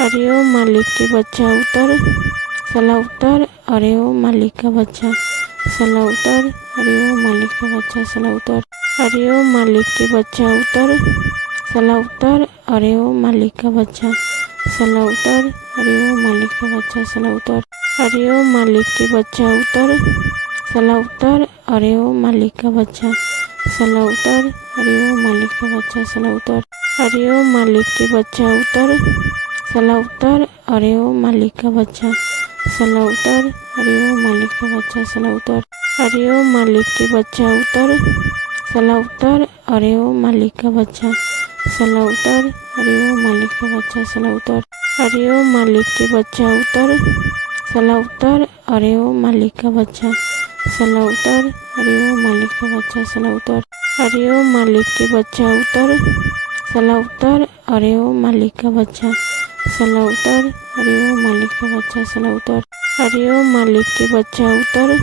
अरे ओ मालिक के बच्चा उतर, साला उतर। अरे ओ मालिक का बच्चा, साला उतर। अरे ओ मालिक का बच्चा, साला उतर। अरे ओ मालिक के बच्चा उतर, साला उतर। अरे ओ मालिक का बच्चा, साला उतर। अरे ओ मालिक का बच्चा, साला उतर। अरे ओ मालिक के बच्चा उतर, साला उतर। अरे ओ मालिक का बच्चा, साला उतर। अरे ओ मालिक का बच्चा, साला उतर। अरे ओ मालिक के बच्चा उतर, साला उतर। अरे ओ मालिक का बच्चा, साला उतर। अरे ओ मालिक का बच्चा, साला उतर। अरे ओ मालिक के बच्चा उतर, साला उतर। अरे ओ मालिक का बच्चा, साला उतर। अरे ओ मालिक का बच्चा, साला उतर। अरे ओ मालिक के बच्चा उतर, साला उतर। अरे ओ मालिक का बच्चा, साला उतर। अरे ओ मालिक का बच्चा, साला उतर। अरे ओ मालिक के बच्चा उतर, साला उतर। अरे ओ मालिक का बच्चा, साला उतर। अरे ओ मालिक का बच्चा, साला उतर। अरे ओ मालिक के बच्चा उतर,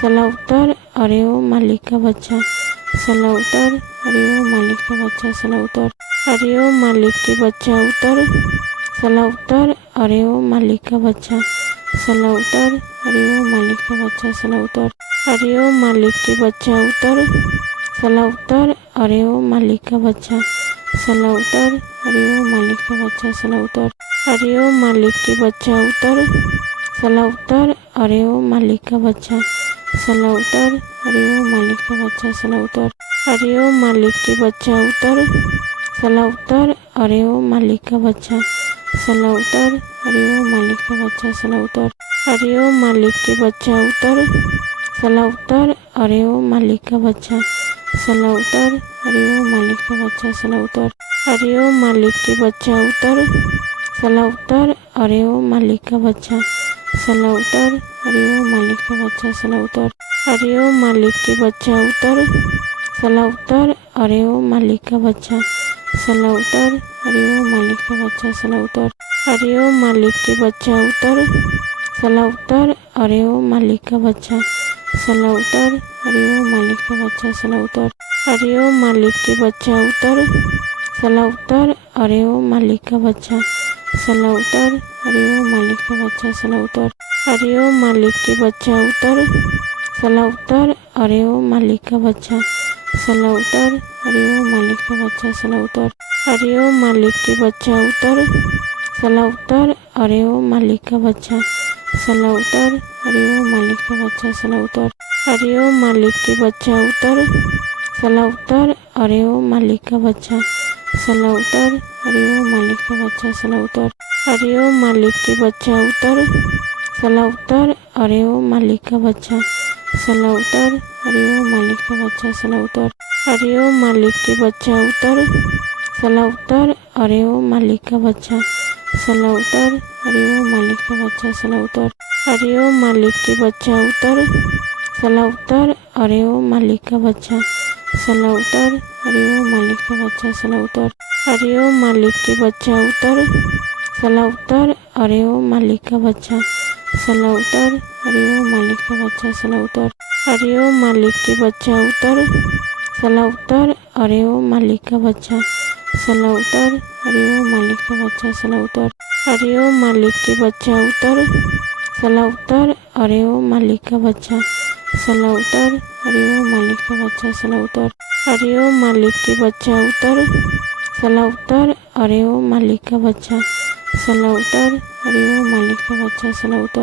साला उतर। अरे ओ मालिक का बच्चा, साला उतर। अरे ओ मालिक का बच्चा, साला उतर। अरे ओ मालिक के बच्चा उतर, साला उतर। अरे ओ मालिक का बच्चा, साला उतर। अरे ओ मालिक का बच्चा, साला उतर। अरे ओ मालिक के बच्चा उतर, साला उतर। अरे ओ मालिक का बच्चा, साला उतर। अरे ओ मालिक का बच्चा, साला उतर। अरे ओ मालिक के बच्चा उतर, साला उतर। अरे ओ मालिक का बच्चा, साला उतर। अरे ओ मालिक का बच्चा, साला उतर। अरे ओ मालिक के बच्चा उतर, साला उतर। अरे ओ मालिक का बच्चा, साला उतर। अरे ओ मालिक का बच्चा, साला उतर। अरे ओ मालिक के बच्चा उतर, साला उतर। अरे ओ मालिक का बच्चा, साला उतर। अरे ओ मालिक का बच्चा, साला उतर। अरे ओ मालिक के बच्चा उतर, साला उतर। अरे ओ मालिक का बच्चा, साला उतर। अरे ओ मालिक का बच्चा, साला उतर। अरे ओ मालिक के बच्चा उतर, साला उतर। अरे ओ मालिक का बच्चा, साला उतर। अरे ओ मालिक का बच्चा, साला उतर। अरे ओ मालिक के बच्चा उतर, साला उतर। अरे ओ मालिक का बच्चा, साला उतर। अरे ओ मालिक का बच्चा, साला उतर। अरे ओ मालिक के बच्चा उतर, साला उतर। अरे ओ मालिक का बच्चा, साला उतर। अरे ओ मालिक का बच्चा, साला उतर। अरे ओ मालिक के बच्चा उतर, साला उतर। अरे ओ मालिक का बच्चा, साला उतर। अरे ओ मालिक का बच्चा, साला उतर। अरे ओ मालिक के बच्चा उतर, साला उतर। अरे ओ मालिक का बच्चा, साला उतर। अरे ओ मालिक का बच्चा, साला उतर। अरे ओ मालिक के बच्चा उतर, साला उतर। अरे ओ मालिक का बच्चा, साला उतर। अरे ओ मालिक का बच्चा, साला उतर। अरे ओ मालिक के बच्चा उतर, साला उतर। अरे ओ मालिक का बच्चा, साला उतर। अरे ओ मालिक का बच्चा, साला उतर। अरे ओ मालिक के बच्चा उतर, साला उतर। अरे ओ मालिक का बच्चा, साला उतर। अरे ओ मालिक का बच्चा, साला उतर। अरे ओ मालिक के बच्चा उतर, साला उतर। अरे ओ मालिक का बच्चा, साला उतर। अरे ओ मालिक का बच्चा, साला उतर। अरे ओ मालिक के बच्चा उतर, साला उतर। अरे ओ मालिक का बच्चा, साला उतर। अरे ओ मालिक का बच्चा, साला उतर। अरे ओ मालिक के बच्चा उतर, साला उतर। अरे ओ मालिक का बच्चा, साला उतर। अरे ओ मालिक का बच्चा, साला उतर। अरे ओ मालिक के बच्चा उतर, साला उतर। अरे ओ मालिक का बच्चा, साला उतर। अरे ओ मालिक का बच्चा, साला उतर। अरे ओ मालिक के बच्चा उतर, साला उतर। अरे ओ मालिक का बच्चा, साला उतर। अरे ओ मालिक का बच्चा, साला उतर।